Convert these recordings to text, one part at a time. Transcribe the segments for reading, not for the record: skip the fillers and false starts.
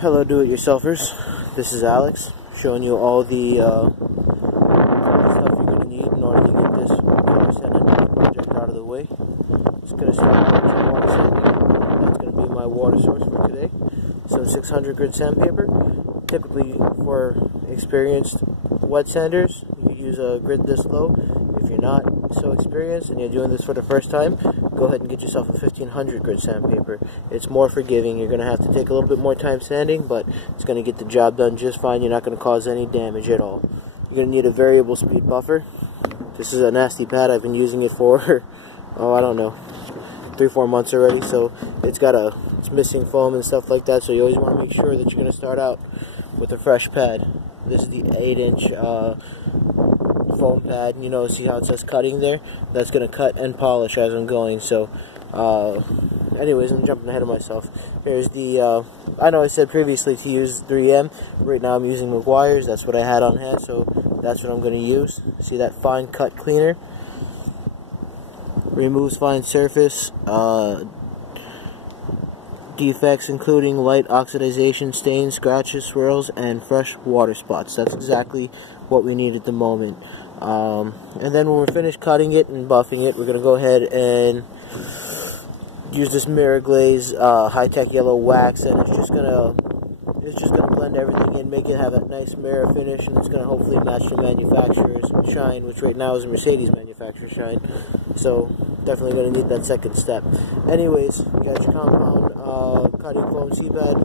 Hello do-it-yourselfers, this is Alex, showing you all the stuff you're going to need in order to get this color sanding project out of the way. Just going to start out with some water sanding. That's going to be my water source for today. Some 600 grit sandpaper. Typically for experienced wet sanders, you could use a grit this low. If you're not so experienced and you're doing this for the first time, go ahead and get yourself a 1500 grit sandpaper. It's more forgiving. You're going to have to take a little bit more time sanding, but it's going to get the job done just fine. You're not going to cause any damage at all. You're going to need a variable speed buffer. This is a nasty pad. I've been using it for, I don't know, 3-4 months already, so it's missing foam and stuff like that, so you always want to make sure that you're going to start out with a fresh pad. This is the 8-inch foam pad. You know, see how it says cutting there? That's going to cut and polish as I'm going. So anyways, I'm jumping ahead of myself. Here's the I know I said previously to use 3M. Right now I'm using Meguiar's. That's what I had on hand, so that's what I'm going to use. See that fine cut cleaner? Removes fine surface defects, including light oxidization, stains, scratches, swirls, and fresh water spots. That's exactly what we need at the moment. And then when we're finished cutting it and buffing it, we're going to go ahead and use this Mirror Glaze high-tech yellow wax, and it's just gonna blend everything in, make it have a nice mirror finish, and it's gonna hopefully match the manufacturer's shine, which right now is a Mercedes manufacturer shine. So definitely gonna need that second step. Anyways, you got your compound cutting foam C-pad,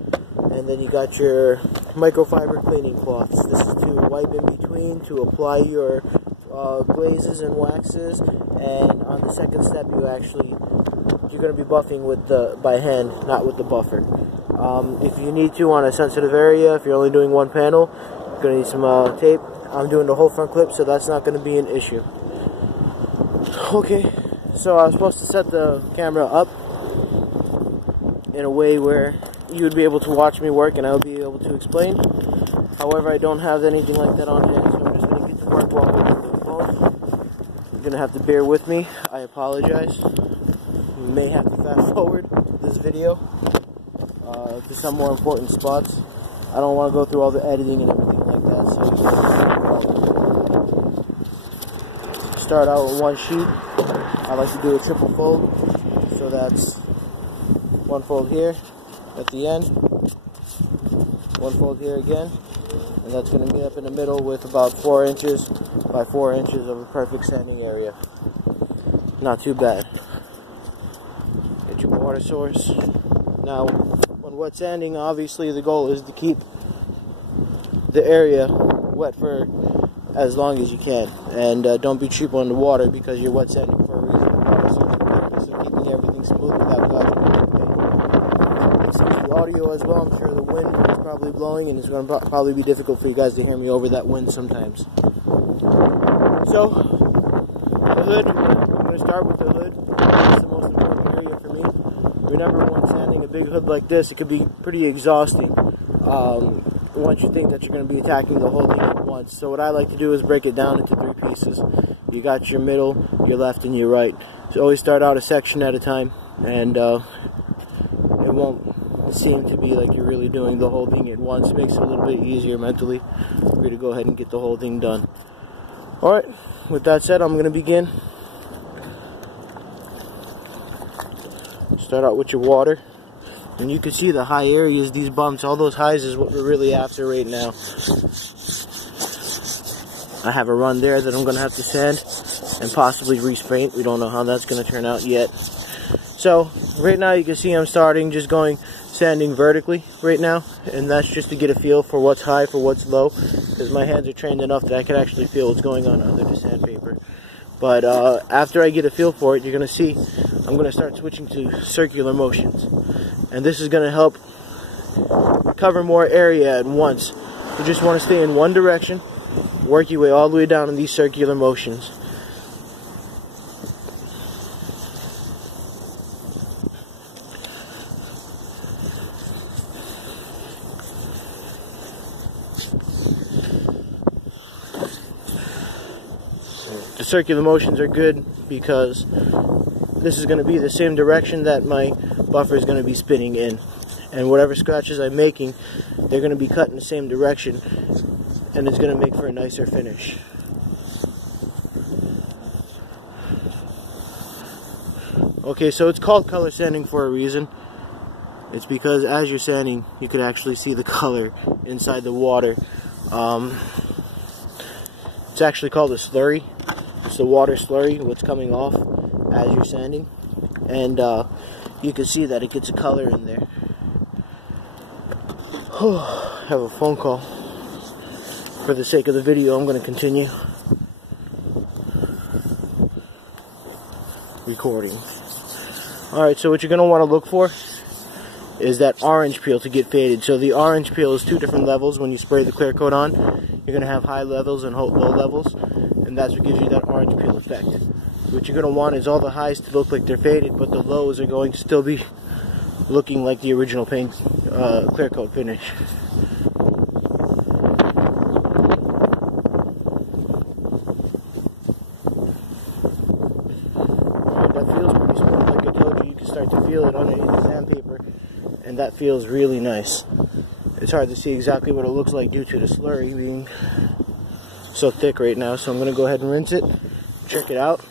and then you got your microfiber cleaning cloths. This is to wipe in between, to apply your glazes and waxes, and on the second step you're going to be buffing by hand, not with the buffer. If you need to on a sensitive area, if you're only doing one panel, you're going to need some tape. I'm doing the whole front clip, so that's not going to be an issue. Okay, so I was supposed to set the camera up in a way where you would be able to watch me work and I would be able to explain. However, I don't have anything like that on hand, so I'm just going to get to work while we're on the phone. You're going to have to bear with me. I apologize. You may have to fast forward this video to some more important spots. I don't want to go through all the editing and everything like that, so start out with one sheet. I like to do a triple fold, so that's one fold here at the end, one fold here again, and that's going to meet up in the middle with about 4 inches by 4 inches of a perfect sanding area. Not too bad. Get your water source. Now, when wet sanding, obviously the goal is to keep the area wet for as long as you can, and don't be cheap on the water because you're wet sanding for a reason. So keeping everything smooth without dodging anything. The audio as well, I'm sure the wind is probably blowing, and it's going to probably be difficult for you guys to hear me over that wind sometimes. So, the hood, I'm going to start with the hood. That's the most important area for me. Remember, when sanding a big hood like this, it could be pretty exhausting once you think that you're going to be attacking the whole thing at once. So what I like to do is break it down into 3 pieces. You got your middle, your left, and your right. So always start out a section at a time, and it won't seem to be like you're really doing the whole thing at once. It makes it a little bit easier mentally for you to go ahead and get the whole thing done. Alright, with that said, I'm going to begin. Start out with your water, and you can see the high areas, these bumps, all those highs is what we're really after right now. I have a run there that I'm going to have to sand and possibly respaint. We don't know how that's going to turn out yet. So right now you can see I'm starting just sanding vertically right now, and that's just to get a feel for what's high, for what's low, because my hands are trained enough that I can actually feel what's going on under the sandpaper. But after I get a feel for it, you're going to see I'm going to start switching to circular motions. And this is going to help cover more area at once. You just want to stay in one direction, work your way all the way down in these circular motions. The circular motions are good because this is going to be the same direction that my buffer is going to be spinning in. And whatever scratches I'm making, they're going to be cut in the same direction, and it's going to make for a nicer finish. Okay, so it's called color sanding for a reason. It's because as you're sanding, you can actually see the color inside the water. It's actually called a slurry. It's the water slurry, what's coming off as you're sanding. And you can see that it gets a color in there. I have a phone call. For the sake of the video, I'm going to continue recording. Alright, so what you're going to want to look for is that orange peel to get faded. So the orange peel is two different levels. When you spray the clear coat on, you're going to have high levels and low levels, and that's what gives you that orange peel effect. What you're going to want is all the highs to look like they're faded, but the lows are going to still be looking like the original paint clear coat finish. That feels pretty smooth. Like I told you, you can start to feel it underneath the sandpaper, and that feels really nice. It's hard to see exactly what it looks like due to the slurry being so thick right now, so I'm going to go ahead and rinse it, check it out.